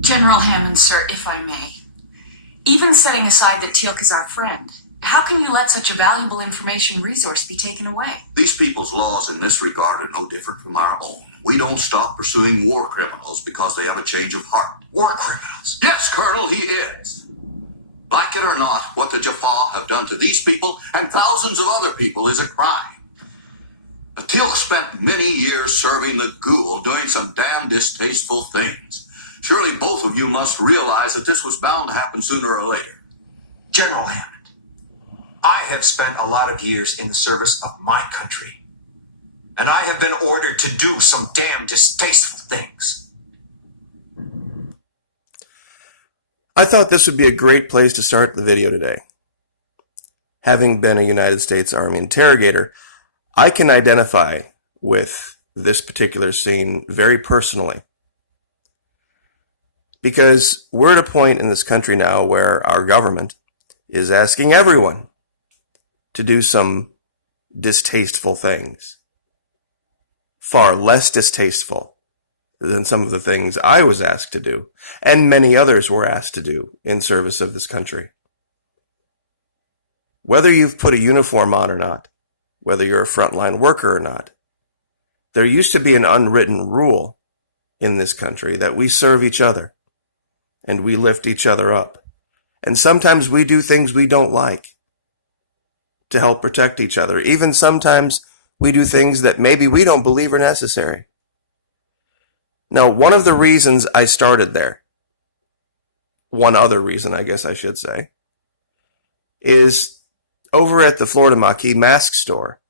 General Hammond, sir, if I may. Even setting aside that Teal'c is our friend, how can you let such a valuable information resource be taken away? These people's laws in this regard are no different from our own. We don't stop pursuing war criminals because they have a change of heart. War criminals? Yes, Colonel, he is. Like it or not, what the Jaffa have done to these people and thousands of other people is a crime. Teal'c spent many years serving the ghoul, doing some damn distasteful things. Surely both of you must realize that this was bound to happen sooner or later. General Hammond, I have spent a lot of years in the service of my country, and I have been ordered to do some damn distasteful things. I thought this would be a great place to start the video today. Having been a United States Army Interrogator, I can identify with this particular scene very personally. Because we're at a point in this country now where our government is asking everyone to do some distasteful things. Far less distasteful than some of the things I was asked to do, and many others were asked to do in service of this country. Whether you've put a uniform on or not, whether you're a frontline worker or not, there used to be an unwritten rule in this country that we serve each other and we lift each other up. And sometimes we do things we don't like to help protect each other. Even sometimes we do things that maybe we don't believe are necessary. Now, one of the reasons I started there, one other reason I guess I should say, is over at the Florida Maquis mask store.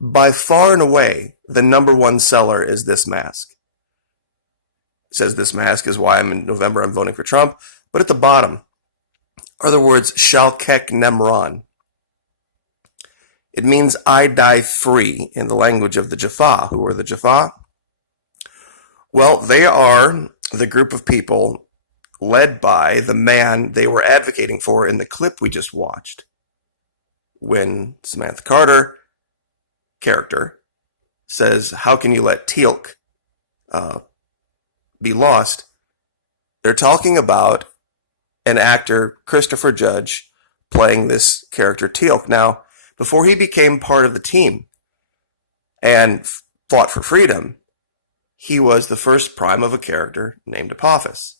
By far and away, the #1 seller is this mask. It says this mask is why in November I'm voting for Trump, but at the bottom are the words Shalkek Nemron. It means I die free in the language of the Jaffa. Who are the Jaffa? Well, they are the group of people led by the man they were advocating for in the clip we just watched. When Samantha Carter, character, says, how can you let Teal'c be lost? They're talking about an actor, Christopher Judge, playing this character Teal'c. Now, before he became part of the team and fought for freedom, he was the first prime of a character named Apophis.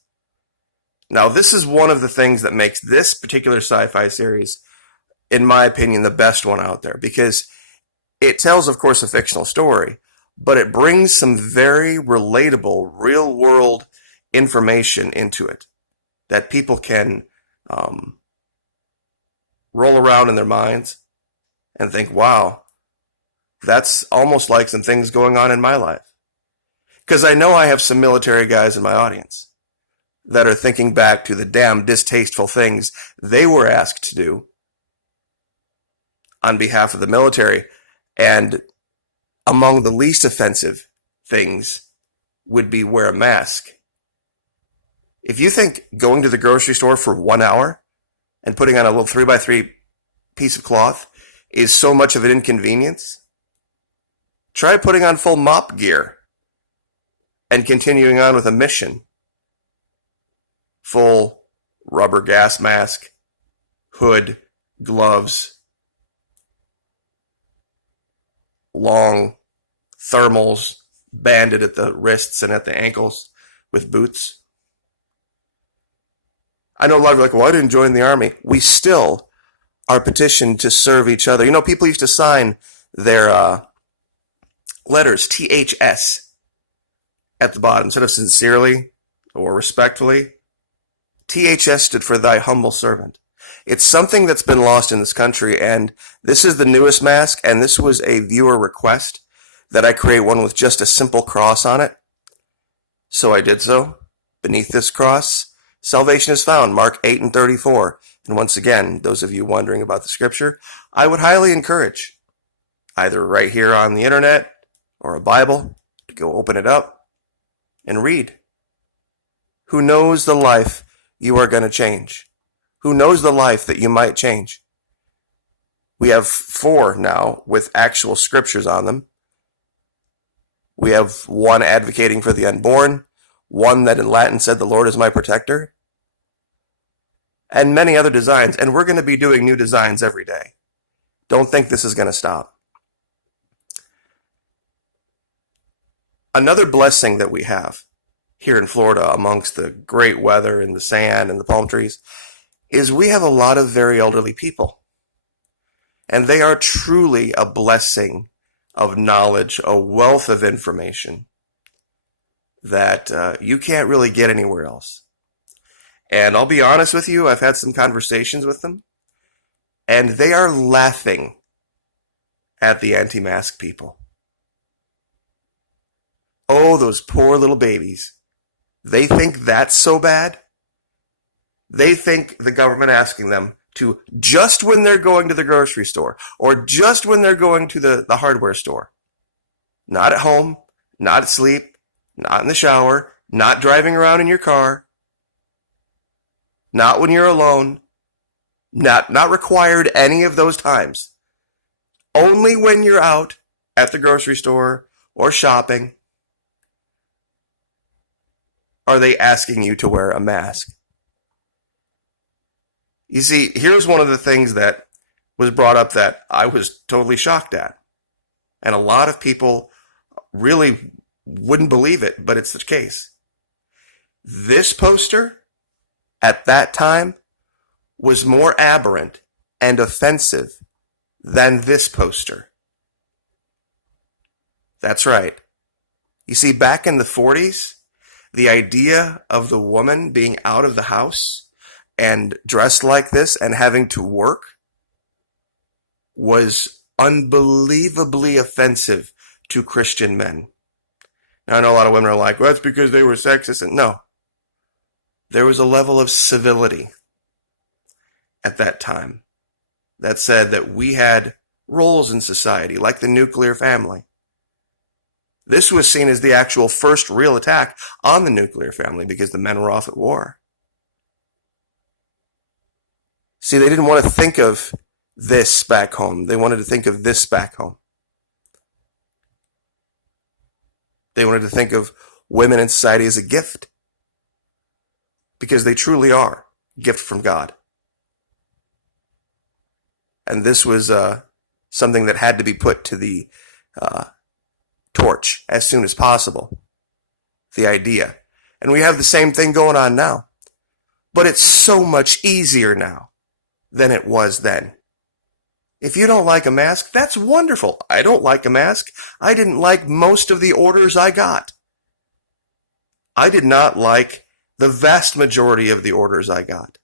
Now, this is one of the things that makes this particular sci-fi series, in my opinion, the best one out there, because it tells, of course, a fictional story, but it brings some very relatable, real-world information into it that people can roll around in their minds and think, wow, that's almost like some things going on in my life. Because I know I have some military guys in my audience that are thinking back to the damn distasteful things they were asked to do on behalf of the military, and among the least offensive things would be wear a mask. If you think going to the grocery store for 1 hour and putting on a little 3x3 piece of cloth is so much of an inconvenience, try putting on full mop gear and continuing on with a mission. Full rubber gas mask, hood, gloves, long thermals banded at the wrists and at the ankles with boots. I know a lot of you are like, well, I didn't join the Army. We still are petitioned to serve each other. You know, people used to sign their letters, THS, at the bottom, instead of sincerely or respectfully. THS stood for thy humble servant. It's something that's been lost in this country, and this is the newest mask, and this was a viewer request that I create one with just a simple cross on it. So I did so. Beneath this cross, salvation is found, Mark 8:34. And once again, those of you wondering about the scripture, I would highly encourage, either right here on the internet or a Bible, to go open it up and read. Who knows the life you are going to change? Who knows the life that you might change? We have 4 now with actual scriptures on them. We have one advocating for the unborn, one that in Latin said, "The Lord is my protector," and many other designs. And we're going to be doing new designs every day. Don't think this is going to stop. Another blessing that we have here in Florida, amongst the great weather and the sand and the palm trees, is we have a lot of very elderly people. And they are truly a blessing of knowledge, a wealth of information that you can't really get anywhere else. And I'll be honest with you, I've had some conversations with them, and they are laughing at the anti-mask people. Oh, those poor little babies. They think that's so bad. They think the government asking them to, just when they're going to the grocery store or just when they're going to the hardware store, not at home, not asleep, not in the shower, not driving around in your car, not when you're alone, not required any of those times. Only when you're out at the grocery store or shopping are they asking you to wear a mask. You see, here's one of the things that was brought up that I was totally shocked at. And a lot of people really wouldn't believe it, but it's the case. This poster, at that time, was more aberrant and offensive than this poster. That's right. You see, back in the 40s, the idea of the woman being out of the house and dressed like this and having to work was unbelievably offensive to Christian men. Now, I know a lot of women are like, well, that's because they were sexist. And no. There was a level of civility at that time that said that we had roles in society, like the nuclear family. This was seen as the actual first real attack on the nuclear family because the men were off at war. See, they didn't want to think of this back home. They wanted to think of this back home. They wanted to think of women in society as a gift, because they truly are a gift from God. And this was something that had to be put to the torch as soon as possible. The idea. And we have the same thing going on now. But it's so much easier now than it was then. If you don't like a mask, that's wonderful. I don't like a mask. I didn't like most of the orders I got. I did not like the vast majority of the orders I got.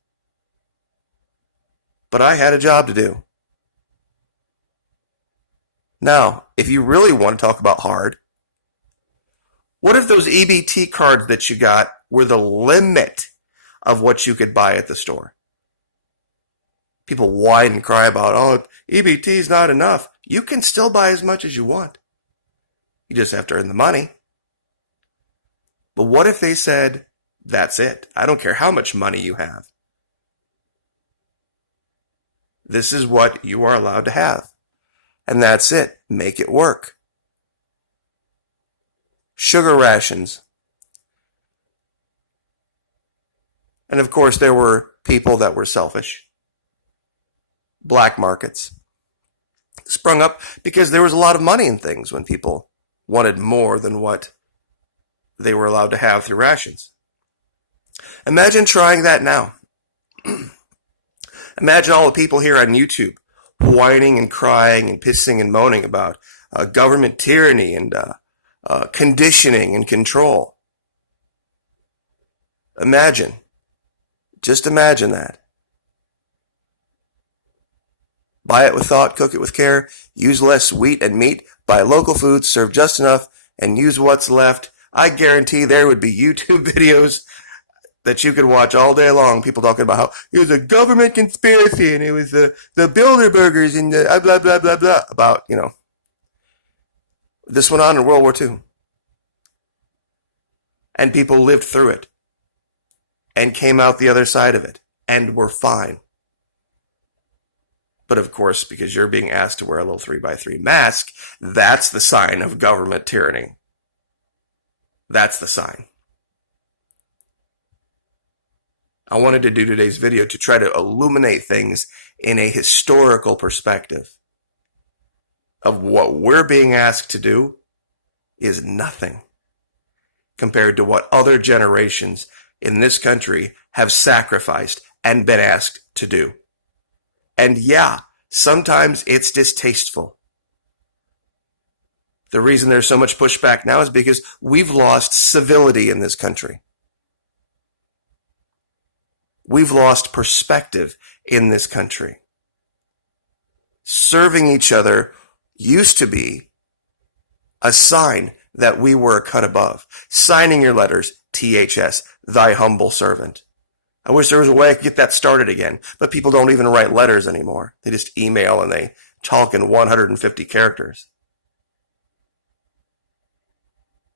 But I had a job to do. Now, if you really want to talk about hard, what if those EBT cards that you got were the limit of what you could buy at the store? People whine and cry about, oh, EBT is not enough. You can still buy as much as you want. You just have to earn the money. But what if they said, that's it. I don't care how much money you have. This is what you are allowed to have. And that's it. Make it work. Sugar rations. And of course, there were people that were selfish. Black markets sprung up because there was a lot of money in things when people wanted more than what they were allowed to have through rations. Imagine trying that now. Imagine all the people here on YouTube whining and crying and pissing and moaning about government tyranny and conditioning and control. Imagine. Just imagine that. Buy it with thought, cook it with care, use less wheat and meat, buy local foods, serve just enough, and use what's left. I guarantee there would be YouTube videos that you could watch all day long. People talking about how it was a government conspiracy and it was the Bilderbergers and the blah, blah, blah, blah. About, this went on in World War II. And people lived through it and came out the other side of it and were fine. But of course, because you're being asked to wear a little 3x3 mask, that's the sign of government tyranny. That's the sign. I wanted to do today's video to try to illuminate things in a historical perspective of what we're being asked to do is nothing compared to what other generations in this country have sacrificed and been asked to do. And yeah, sometimes it's distasteful. The reason there's so much pushback now is because we've lost civility in this country. We've lost perspective in this country. Serving each other used to be a sign that we were a cut above. Signing your letters, THS, thy humble servant. I wish there was a way I could get that started again, but people don't even write letters anymore. They just email and they talk in 150 characters.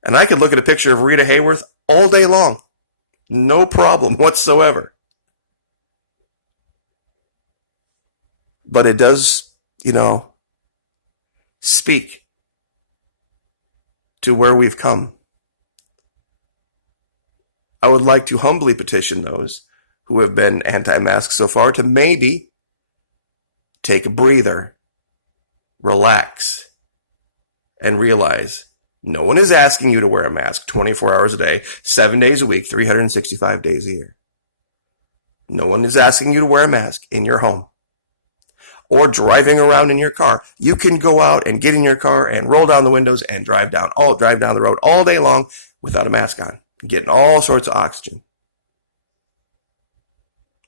And I could look at a picture of Rita Hayworth all day long. No problem whatsoever. But it does, speak to where we've come. I would like to humbly petition those who have been anti-mask so far to maybe take a breather, relax, and realize no one is asking you to wear a mask 24 hours a day, 7 days a week, 365 days a year. No one is asking you to wear a mask in your home or driving around in your car. You can go out and get in your car and roll down the windows and drive down the road all day long without a mask on, getting all sorts of oxygen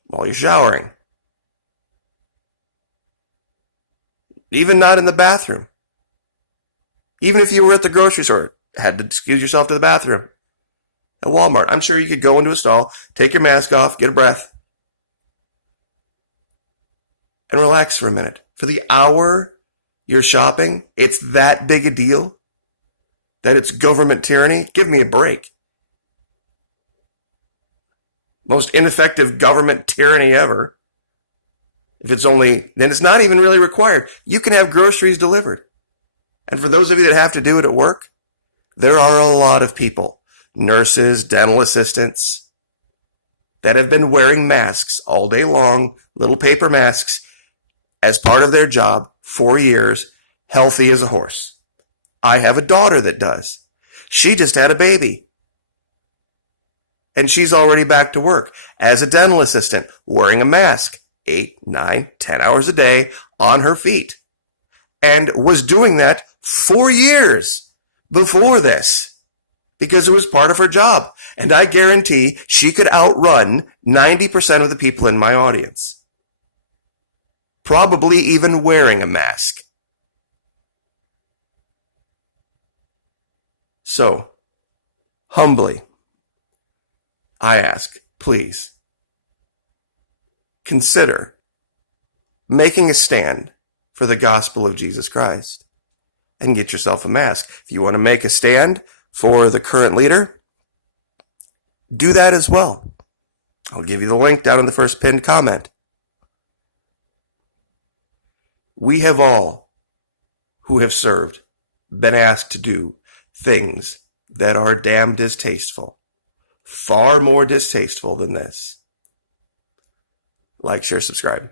while you're showering. Even not in the bathroom. Even if you were at the grocery store, had to excuse yourself to the bathroom. At Walmart, I'm sure you could go into a stall, take your mask off, get a breath, and relax for a minute. For the hour you're shopping, it's that big a deal that it's government tyranny? Give me a break. Most ineffective government tyranny ever. Then it's not even really required. You can have groceries delivered. And for those of you that have to do it at work, there are a lot of people, nurses, dental assistants, that have been wearing masks all day long, little paper masks, as part of their job, 4 years, healthy as a horse. I have a daughter that does. She just had a baby. And she's already back to work as a dental assistant, wearing a mask 8, 9, 10 hours a day on her feet. And was doing that 4 years before this because it was part of her job. And I guarantee she could outrun 90% of the people in my audience. Probably even wearing a mask. So, humbly, I ask, please, consider making a stand for the gospel of Jesus Christ and get yourself a mask. If you want to make a stand for the current leader, do that as well. I'll give you the link down in the first pinned comment. We have all who have served been asked to do things that are damn distasteful. Far more distasteful than this. Like, share, subscribe.